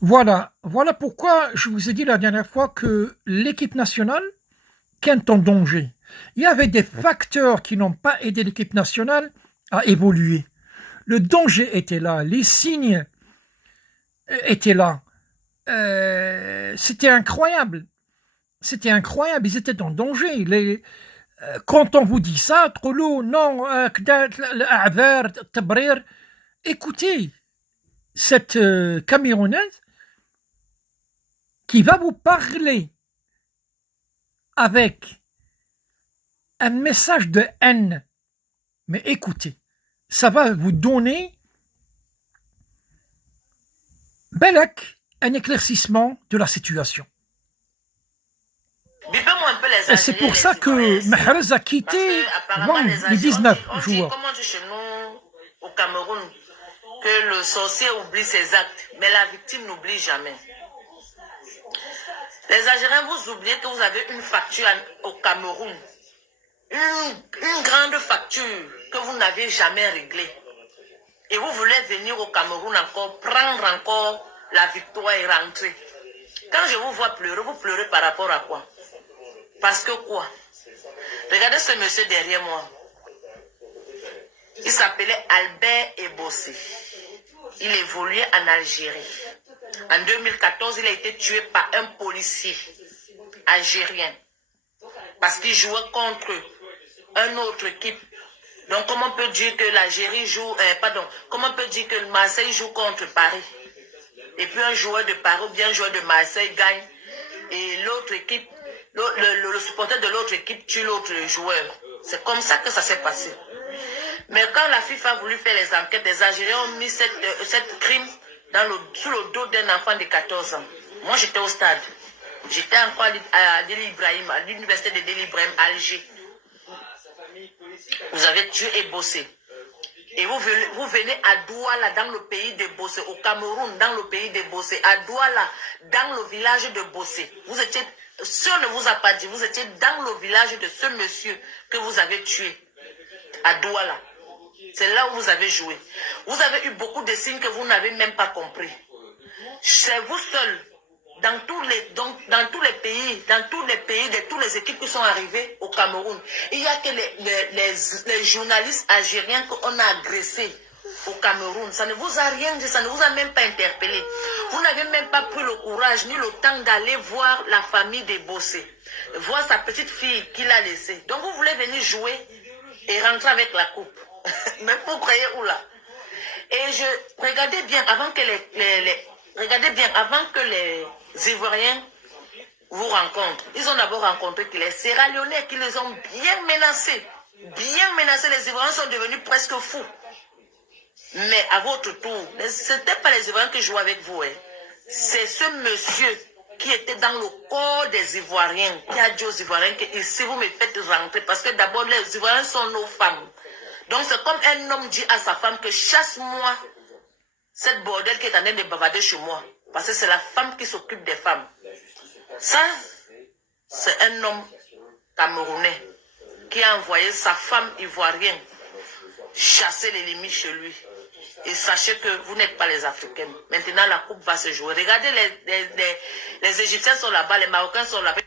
Voilà pourquoi je vous ai dit la dernière fois que l'équipe nationale est en danger. Il y avait des facteurs qui n'ont pas aidé l'équipe nationale à évoluer. Le danger était là, les signes étaient là. C'était incroyable. C'était incroyable, ils étaient en danger. Quand on vous dit ça, تقولوا non, écoutez cette Camerounaise qui va vous parler avec un message de haine. Mais écoutez, ça va vous donner un éclaircissement de la situation. Et c'est pour ça que Mahrez a quitté les 19 joueurs. Comment on dit chez nous, au Cameroun, que le sorcier oublie ses actes, mais la victime n'oublie jamais. Les Algériens, vous oubliez que vous avez une facture au Cameroun. Une grande facture que vous n'avez jamais réglée. Et vous voulez venir au Cameroun encore, prendre encore la victoire et rentrer. Quand je vous vois pleurer, vous pleurez par rapport à quoi? Parce que quoi? Regardez ce monsieur derrière moi. Il s'appelait Albert Ebossé. Il évoluait en Algérie. En 2014, il a été tué par un policier algérien. Parce qu'il jouait contre une autre équipe. Donc, comment on peut dire que l'Algérie joue... comment on peut dire que Marseille joue contre Paris? Et puis un joueur de Paris ou bien un joueur de Marseille gagne. Et l'autre équipe, le supporter de l'autre équipe tue l'autre joueur. C'est comme ça que ça s'est passé. Mais quand la FIFA a voulu faire les enquêtes, les Algériens ont mis cette crime sous le dos d'un enfant de 14 ans. Moi, j'étais au stade. J'étais encore à Deli Ibrahim, à l'université de Deli Ibrahim, à Alger. Vous avez tué et bossé. Et vous venez à Douala, dans le pays de Bossé, au Cameroun, dans le pays de Bossé, à Douala, dans le village de Bossé. Vous étiez, si on ne vous a pas dit, vous étiez dans le village de ce monsieur que vous avez tué, à Douala. C'est là où vous avez joué. Vous avez eu beaucoup de signes que vous n'avez même pas compris. C'est vous seul, dans tous les pays, de toutes les équipes qui sont arrivées au Cameroun. Il n'y a que les journalistes algériens qu'on a agressés au Cameroun. Ça ne vous a rien dit, ça ne vous a même pas interpellé. Vous n'avez même pas pris le courage ni le temps d'aller voir la famille des Bossé, voir sa petite fille qu'il a laissée. Donc vous voulez venir jouer et rentrer avec la coupe. Mais vous croyez où là? Et regardez bien avant que les Ivoiriens vous rencontrent. Ils ont d'abord rencontré les Sierra Leonais qui les ont bien menacés. Bien menacés, les Ivoiriens sont devenus presque fous. Mais à votre tour, ce n'était pas les Ivoiriens qui jouaient avec vous. Hein. C'est ce monsieur qui était dans le corps des Ivoiriens, qui a dit aux Ivoiriens que ici vous me faites rentrer parce que d'abord les Ivoiriens sont nos femmes. Donc c'est comme un homme dit à sa femme que chasse-moi cette bordel qui est en train de bavarder chez moi. Parce que c'est la femme qui s'occupe des femmes. Ça, c'est un homme camerounais qui a envoyé sa femme ivoirienne chasser les limites chez lui. Et sachez que vous n'êtes pas les Africaines. Maintenant, la coupe va se jouer. Regardez, les Égyptiens sont là-bas, les Marocains sont là-bas.